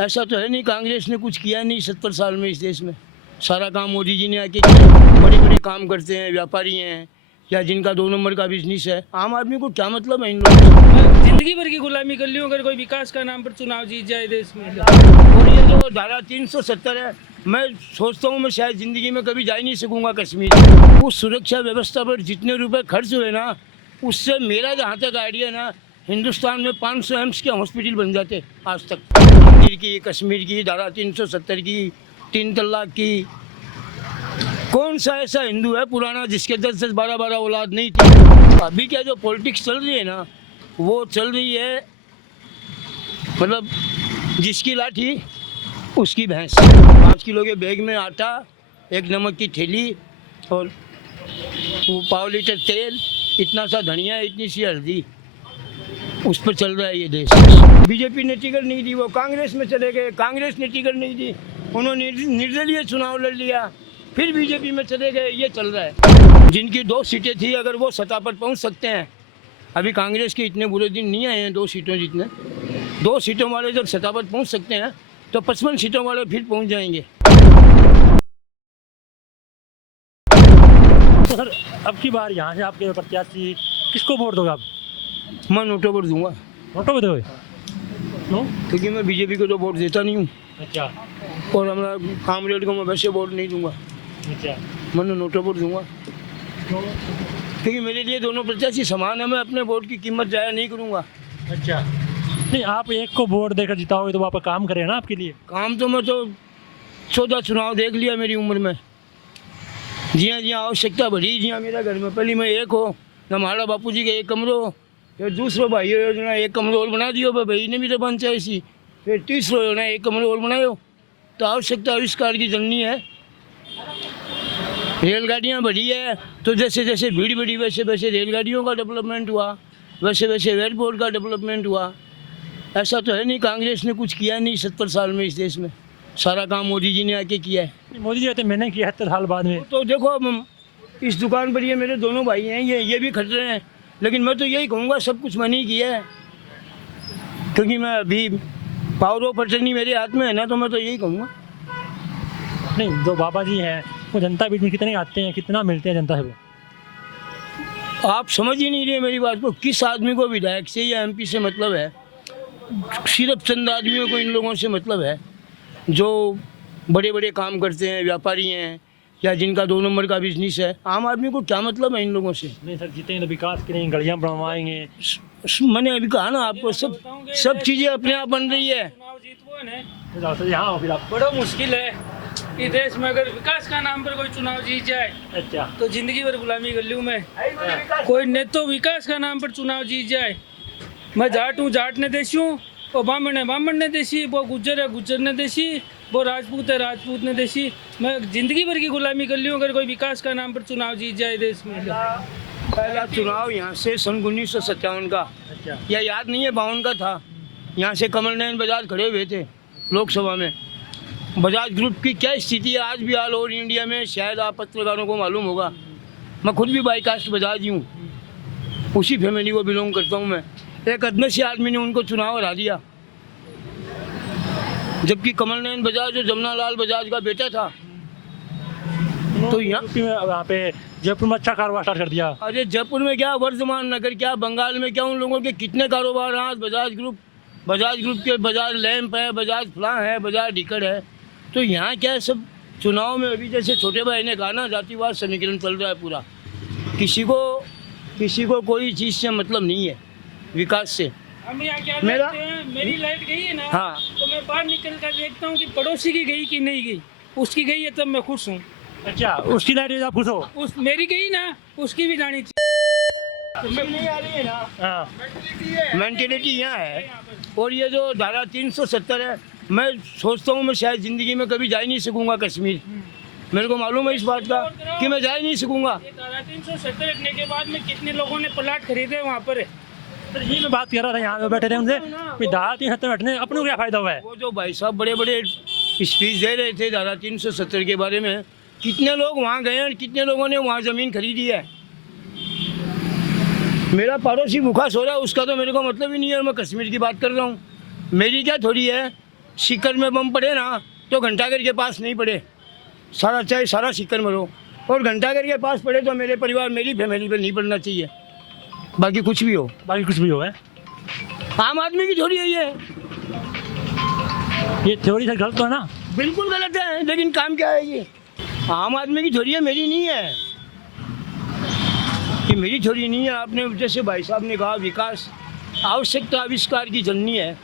ऐसा तो है नहीं, कांग्रेस ने कुछ किया नहीं 70 साल में इस देश में। सारा काम मोदी जी ने आके किया। बड़े बड़े काम करते हैं, व्यापारी हैं या जिनका 2 नंबर का बिजनेस है, आम आदमी को क्या मतलब है इन लोगों से। जिंदगी भर की गुलामी कर ली अगर कोई विकास का नाम पर चुनाव जीत जाए देश में। और ये जो धारा 370 है, मैं सोचता हूँ मैं शायद ज़िंदगी में कभी जा ही नहीं सकूँगा कश्मीर। उस सुरक्षा व्यवस्था पर जितने रुपए खर्च हुए ना, उससे मेरा जहाँ तक आइडिया ना, हिंदुस्तान में 500 एम्स के हॉस्पिटल बन जाते आज तक। मंदिर की, कश्मीर की, धारा 370 की, 3 तलाक की। कौन सा ऐसा हिंदू है पुराना जिसके 10-10, 12-12 औलाद नहीं थी। अभी क्या जो पॉलिटिक्स चल रही है ना, वो चल रही है मतलब जिसकी लाठी उसकी भैंस। 5 किलो के बैग में आटा, 1 नमक की थैली और वो 1.5 लीटर तेल, इतना सा धनिया, इतनी सी हल्दी, उस पर चल रहा है ये देश। बीजेपी ने टिकट नहीं दी, वो कांग्रेस में चले गए। कांग्रेस ने टिकट नहीं दी, उन्होंने निर्दलीय चुनाव लड़ लिया, फिर बीजेपी में चले गए। ये चल रहा है। जिनकी 2 सीटें थी, अगर वो सत्ता पर पहुंच सकते हैं, अभी कांग्रेस के इतने बुरे दिन नहीं आए हैं 2 सीटों जितने। 2 सीटों वाले जब सत्ता पर पहुंच सकते हैं तो 55 सीटों वाले फिर पहुंच जाएंगे। तो सर अब की बार यहाँ से आपके प्रत्याशी किसको वोट दोगे आप? मैं नोटों पर दूंगा, वोटो पे दोगे? क्यों? क्योंकि मैं बीजेपी को तो वोट देता नहीं हूँ अच्छा और हमारा कामरेड को मैं वैसे वोट नहीं दूंगा। अच्छा मैं नोटों पर दूंगा क्यों? क्योंकि मेरे लिए दोनों प्रत्याशी समान है। मैं अपने वोट की कीमत ज़ाया नहीं करूँगा। अच्छा नहीं, आप एक को वोट देकर जिताओगे तो वो आपका काम करे ना आपके लिए। काम तो मैं तो 14 चुनाव देख लिया मेरी उम्र में। जिया जिया आवश्यकता बढ़ी, जिया मेरा घर में पहली मैं एक हो न, हमारा बापू जी का 1 कमरो, फिर दूसरो भाई योजना 1 कमरो और बना दियो भाई ने भी तो पंचायत सी, फिर तीसरो योजना 1 कमरो और बनायो। तो आवश्यकता आविष्कार की जननी है। रेलगाड़ियाँ बढ़ी है तो जैसे जैसे भीड़ बढ़ी वैसे वैसे रेलगाड़ियों का डेवलपमेंट हुआ, वैसे वैसे एयरपोर्ट का डेवलपमेंट हुआ। ऐसा तो है नहीं, कांग्रेस ने कुछ किया नहीं 70 साल में इस देश में। सारा काम मोदी जी ने आके किया है। मोदी जी कहते हैं मैंने किया 70 साल बाद में। तो देखो अब इस दुकान पर ये मेरे दोनों भाई हैं, ये भी खट रहे हैं, लेकिन मैं तो यही कहूँगा सब कुछ मैंने ही किया है। क्योंकि मैं अभी पावर ऑफ अटर्नी मेरे हाथ में है ना, तो मैं तो यही कहूँगा। नहीं, जो बाबा जी हैं वो जनता बीच में कितने आते हैं, कितना मिलते हैं जनता से वो? आप समझ ही नहीं रहे मेरी बात को। किस आदमी को विधायक से या एमपी से मतलब है? सिर्फ चंद आदमियों को इन लोगों से मतलब है जो बड़े बड़े काम करते हैं, व्यापारी हैं या जिनका 2 नंबर का बिजनेस है। आम आदमी को क्या मतलब है इन लोगों से? नहीं सर, जीतेंगे तो विकास करेंगे, गलियाँ बनवाएंगे। मैंने अभी कहा ना आपको, सब चीज़ें अपने आप बन रही है। चुनाव जीतवो है ना, सर यहाँ आओ फिर आप। बड़ा मुश्किल है कि देश में अगर विकास का नाम पर कोई चुनाव जीत जाए अच्छा तो जिंदगी भर गुलामी कर लूँ मैं। कोई ने तो विकास का नाम पर चुनाव जीत जाए, मैं जाट हूँ जाट ने देशी हूँ, वो ब्राह्मण है ब्राह्मण ने देशी, वो गुज्जर है गुज्जर ने देशी, वो राजपूत है राजपूत ने देशी। मैं जिंदगी भर की गुलामी कर लूँ अगर कोई विकास का नाम पर चुनाव जीत जाए देश में। पहला चुनाव यहाँ से सन 1957 का, अच्छा या याद नहीं है 52 का था। यहाँ से कमल नयन बजाज खड़े हुए थे लोकसभा में। बजाज ग्रुप की क्या स्थिति है आज भी ऑल ओवर इंडिया में, शायद आप पत्रकारों को मालूम होगा। मैं खुद भी बाईकास्ट बजाज ही हूँ, उसी फैमिली को बिलोंग करता हूँ मैं। एक अदनसी आदमी ने उनको चुनाव हरा दिया, जबकि कमल नयन बजाज और जमुना लाल बजाज का बेटा था। तो यहाँ पे जयपुर में अच्छा कारोबार स्टार्ट कर दिया। अरे जयपुर में क्या, वर्धमान नगर क्या, बंगाल में क्या, उन लोगों के कितने कारोबार हैं आज। बजाज ग्रुप के बजाज लैंप है, बजाज फलां है, बजाज ढिकड़ है। तो यहाँ क्या है, सब चुनाव में अभी जैसे छोटे भाई ने कहा ना, जातिवाद समीकरण चल रहा है पूरा। किसी को कोई चीज़ से मतलब नहीं है, विकास से। हम यहाँ क्या मेरा देखते हैं, मेरी लाइट गई है ना, हाँ। तो मैं बाहर निकल कर देखता हूँ कि पड़ोसी की गई कि नहीं गई। उसकी गई है तब मैं खुश हूँ। अच्छा उसकी लाइट आप खुश हो? उस मेरी गई ना, उसकी भी जानी चाहिए। नहीं आ रही है ना, हाँ मेंटेलिटी यहाँ है। और ये जो धारा 370 है, मैं सोचता हूँ मैं शायद ज़िंदगी में कभी जा ही नहीं सकूँगा कश्मीर। मेरे को मालूम है इस बात का कि मैं जा ही नहीं सकूँगा। ये धारा 370 रखने के बाद में कितने लोगों ने प्लाट खरीदे वहाँ पर। सर यही मैं बात कर रहा था, यहाँ पे बैठे थे उनसे कि धारा 370 बैठने अपने को क्या फ़ायदा हुआ है? वो जो भाई साहब बड़े बड़े स्पीच दे रहे थे धारा 370 के बारे में, कितने लोग वहाँ गए और कितने लोगों ने वहाँ ज़मीन खरीदी है। मेरा पड़ोसी भूखा सो रहा है, उसका तो मेरे को मतलब ही नहीं है। मैं कश्मीर की बात कर रहा हूँ, मेरी क्या थोड़ी है। सीकर में बम पड़े ना तो घंटाघर के पास नहीं पड़े, सारा चाहे सारा सीकर में रहो, और घंटाघर के पास पड़े तो मेरे परिवार मेरी फैमिली पर नहीं पड़ना चाहिए। बाकी कुछ भी हो, बाकी कुछ भी हो है, आम आदमी की थोड़ी है ये थ्योरी से गलत तो है ना। बिल्कुल गलत है, लेकिन काम क्या है ये? आम आदमी की थोड़ी है, मेरी नहीं है, ये मेरी थोड़ी नहीं है। आपने जैसे भाई साहब ने कहा विकास आवश्यकता आविष्कार की जननी है।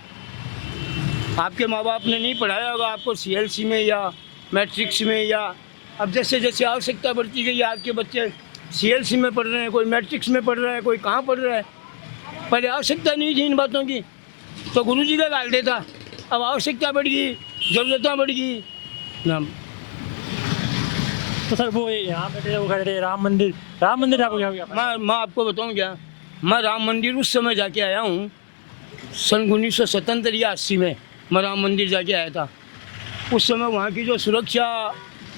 आपके माँ बाप ने नहीं पढ़ाया होगा आपको CLC में या मैट्रिक्स में, या अब जैसे जैसे आवश्यकता बढ़ती गई आपके बच्चे CLC में पढ़ रहे हैं, कोई मैट्रिक्स में पढ़ रहा है, कोई कहाँ पढ़ रहा है। पहले आवश्यकता नहीं थी इन बातों की तो गुरुजी का डाल देता, अब आवश्यकता बढ़ गई, ज़रूरतें बढ़ गई ना। तो सर वो यहाँ पे वो कह रहे राम मंदिर आपको क्या हो गया? मैं आपको बताऊं क्या, मैं राम मंदिर उस समय जाके आया हूँ सन 1977 या 80 में मैं राम मंदिर जाके आया था। उस समय वहाँ की जो सुरक्षा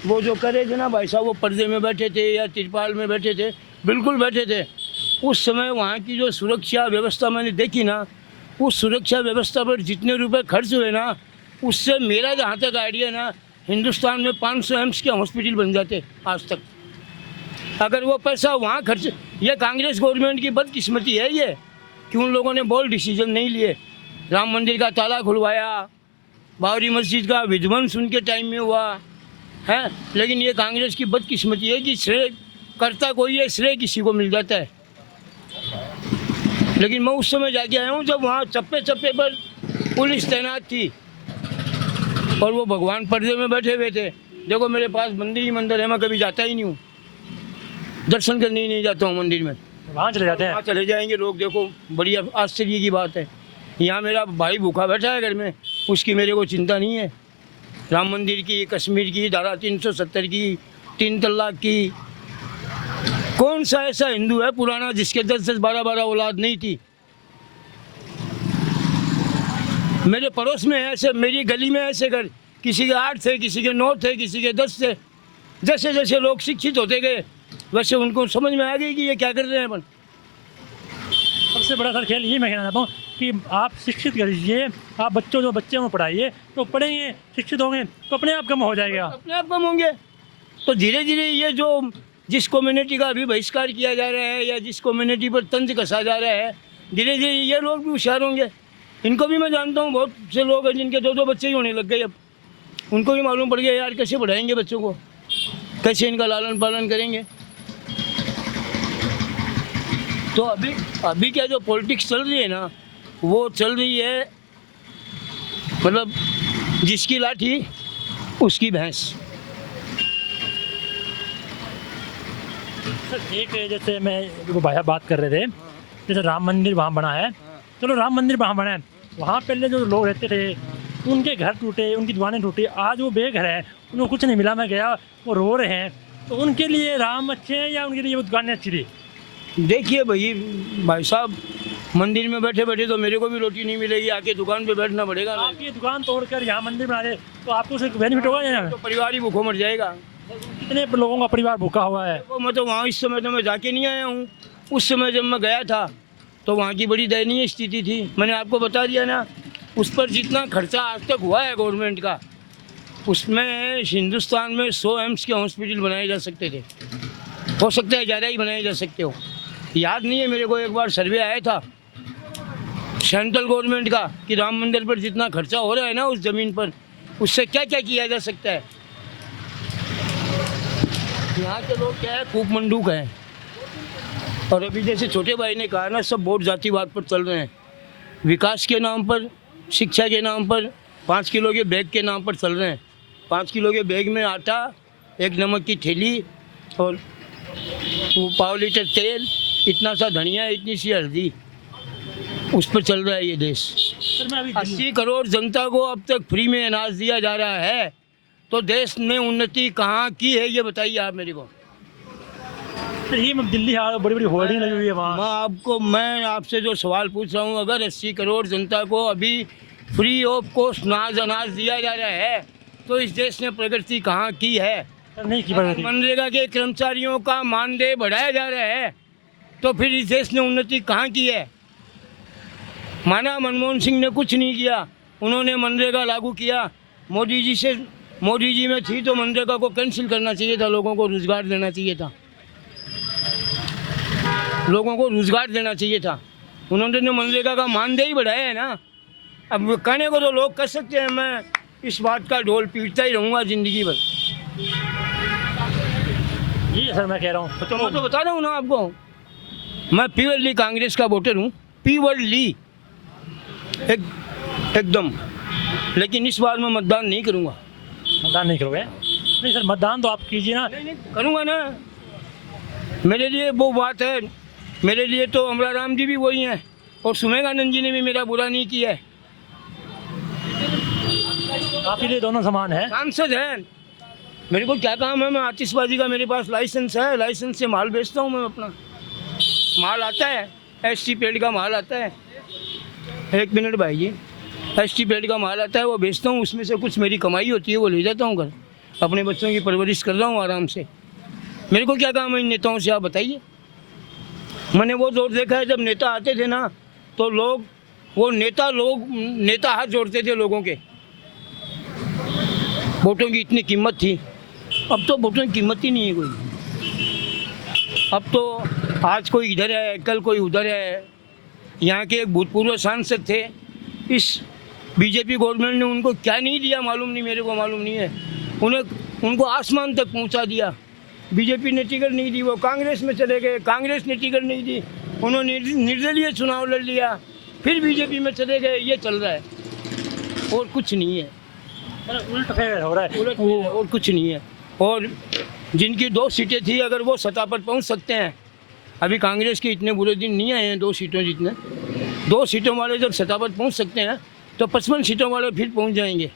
वो जो करे थे ना भाई साहब, वो पर्दे में बैठे थे या तिरपाल में बैठे थे, बिल्कुल बैठे थे। उस समय वहाँ की जो सुरक्षा व्यवस्था मैंने देखी ना, उस सुरक्षा व्यवस्था पर जितने रुपए खर्च हुए ना, उससे मेरा जहाँ तक आइडिया ना, हिंदुस्तान में 500 एम्स के हॉस्पिटल बन जाते आज तक, अगर वो पैसा वहाँ खर्च। ये कांग्रेस गवर्नमेंट की बदकिस्मती है ये कि उन लोगों ने बोल्ड डिसीजन नहीं लिए। राम मंदिर का ताला खुलवाया, बाबरी मस्जिद का विध्वंस उनके टाइम में हुआ है, लेकिन ये कांग्रेस की बदकिस्मती है कि श्रेय करता कोई है, श्रेय किसी को मिल जाता है। लेकिन मैं उस समय जाके आया हूँ जब वहाँ चप्पे चप्पे पर पुलिस तैनात थी और वो भगवान पर्दे में बैठे हुए थे। देखो मेरे पास मंदिर ही मंदिर है, मैं कभी जाता ही नहीं हूँ, दर्शन करने ही नहीं जाता हूँ मंदिर में। वहाँ चले जाते हैं? वहाँ चले जाएंगे लोग, देखो बड़ी आश्चर्य की बात है। यहाँ मेरा भाई भूखा बैठा है घर में, उसकी मेरे को चिंता नहीं है। राम मंदिर की, कश्मीर की, धारा 370 की, 3 तलाक की, कौन सा ऐसा हिंदू है पुराना जिसके 10-10, 12-12 औलाद नहीं थी? मेरे पड़ोस में ऐसे, मेरी गली में ऐसे घर, किसी के 8 थे, किसी के 9 थे, किसी के 10 थे। जैसे जैसे लोग शिक्षित होते गए वैसे उनको समझ में आ गई कि ये क्या कर रहे हैं अपन। सबसे बड़ा सर खेल ये मैं कहना चाहता हूँ कि आप शिक्षित कर लीजिए, आप बच्चों जो बच्चे में पढ़ाइए तो पढ़ेंगे, शिक्षित होंगे तो अपने आप कम हो जाएगा, अपने आप कम होंगे। तो धीरे धीरे ये जो जिस कम्युनिटी का अभी बहिष्कार किया जा रहा है या जिस कम्युनिटी पर तंज कसा जा रहा है, धीरे धीरे ये लोग भी होशियार होंगे। इनको भी मैं जानता हूँ, बहुत से लोग हैं जिनके 2-2 बच्चे ही होने लग गए। अब उनको भी मालूम पड़ गया यार कैसे पढ़ाएंगे बच्चों को, कैसे इनका लालन पालन करेंगे। तो अभी क्या जो पॉलिटिक्स चल रही है ना, वो चल रही है मतलब जिसकी लाठी उसकी भैंस। सर एक जैसे मैं वो भाई बात कर रहे थे, जैसे राम मंदिर वहाँ बना है, चलो राम मंदिर वहाँ बना है, वहाँ पहले जो लोग रहते थे उनके घर टूटे, उनकी दुकानें टूटी, आज वो बेघर है, उनको कुछ नहीं मिला। मैं गया वो रो रहे हैं, तो उनके लिए राम अच्छे हैं या उनके लिए वो दुकानें अच्छी थी? देखिए भाई साहब, मंदिर में बैठे बैठे तो मेरे को भी रोटी नहीं मिलेगी, आके दुकान पे बैठना पड़ेगा ना। आप ये दुकान तोड़कर यहाँ मंदिर बना रहे तो आपको उससे बेनिफिट होगा या तो परिवार ही भूखों मर जाएगा। कितने लोगों का परिवार भूखा हुआ है? तो मैं तो वहाँ इस समय तो मैं जाके नहीं आया हूँ, उस समय जब मैं गया था तो वहाँ की बड़ी दयनीय स्थिति थी। मैंने आपको बता दिया ना, उस पर जितना खर्चा आज तक हुआ है गवर्नमेंट का, उसमें हिंदुस्तान में 100 एम्स के हॉस्पिटल बनाए जा सकते थे, हो सकता है ज़्यादा ही बनाए जा सकते हो। याद नहीं है मेरे को, एक बार सर्वे आया था सेंट्रल गवर्नमेंट का कि राम मंदिर पर जितना खर्चा हो रहा है ना उस ज़मीन पर, उससे क्या क्या किया जा सकता है। यहाँ के लोग क्या है, खूब मंडूक हैं। और अभी जैसे छोटे भाई ने कहा ना, सब वोट जातिवाद पर चल रहे हैं, विकास के नाम पर, शिक्षा के नाम पर, 5 किलो के बैग के नाम पर चल रहे हैं। 5 किलो के बैग में आटा, 1 नमक की थैली और वो 1.5 लीटर तेल, इतना सा धनिया, इतनी सी हल्दी, उस पर चल रहा है ये देश। सर मैं अभी 80 करोड़ जनता को अब तक फ्री में अनाज दिया जा रहा है, तो देश ने उन्नति कहाँ की है ये बताइए आप मेरे को। सर ये मैं दिल्ली आ बड़ी बड़ी होर्डिंग लगी हुई है वहाँ। मैं आपसे जो सवाल पूछ रहा हूँ, अगर 80 करोड़ जनता को अभी फ्री ऑफ कॉस्ट अनाज दिया जा रहा है तो इस देश ने प्रगति कहाँ की है? सर नहीं की प्रगति। मनरेगा के कर्मचारियों का मानदेय बढ़ाया जा रहा है तो फिर इस देश ने उन्नति कहाँ की है? माना मनमोहन सिंह ने कुछ नहीं किया, उन्होंने मनरेगा लागू किया। मोदी जी में थी तो मनरेगा को कैंसिल करना चाहिए था, लोगों को रोज़गार देना चाहिए था, लोगों को रोज़गार देना चाहिए था। उन्होंने मनरेगा का मानदेय बढ़ाया है ना। अब कहने को तो लोग कह सकते हैं, मैं इस बात का ढोल पीटता ही रहूँगा ज़िंदगी भर। जी सर, मैं कह रहा हूँ तो मैं तो बता रहा हूँ ना आपको, मैं प्योरली कांग्रेस का वोटर हूँ, प्योरली एकदम। लेकिन इस बार मैं मतदान नहीं करूँगा। मतदान नहीं करोगे? नहीं सर, मतदान तो आप कीजिए ना। नहीं करूँगा ना। मेरे लिए वो बात है, मेरे लिए तो अमरा राम जी भी वही हैं और सुमेधानंद जी ने भी मेरा बुरा नहीं किया है। आपके लिए दोनों समान है। सांसद है, मेरे को क्या काम है, मैं आतिशबाजी का मेरे पास लाइसेंस है, लाइसेंस से माल बेचता हूँ मैं। अपना माल आता है, ST पेड का माल आता है। एक मिनट भाई जी, ST पेड का माल आता है, वो बेचता हूँ, उसमें से कुछ मेरी कमाई होती है, वो ले जाता हूँ घर, अपने बच्चों की परवरिश कर रहा हूँ आराम से। मेरे को क्या काम है इन नेताओं से, आप बताइए। मैंने वो दौर देखा है जब नेता आते थे ना, तो नेता हाथ जोड़ते थे लोगों के। वोटों की इतनी कीमत थी, अब तो वोटों की कीमत ही नहीं है कोई। अब तो आज कोई इधर है, कल कोई उधर है। यहाँ के एक भूतपूर्व सांसद थे, इस बीजेपी गवर्नमेंट ने उनको क्या नहीं दिया मालूम नहीं, मेरे को मालूम नहीं है। उनको आसमान तक पहुँचा दिया। बीजेपी ने टिकट नहीं दी, वो कांग्रेस में चले गए, कांग्रेस ने टिकट नहीं दी, उन्होंने निर्दलीय चुनाव लड़ लिया, फिर बीजेपी में चले गए। ये चल रहा है और कुछ नहीं है, उल्ट फेर हो रहा है। उलट और कुछ नहीं है। और जिनकी 2 सीटें थी, अगर वो सत्ता पर पहुंच सकते हैं, अभी कांग्रेस के इतने बुरे दिन नहीं आए हैं 2 सीटों जितने। 2 सीटों वाले जब सत्ता पर पहुंच सकते हैं तो 55 सीटों वाले फिर पहुंच जाएंगे।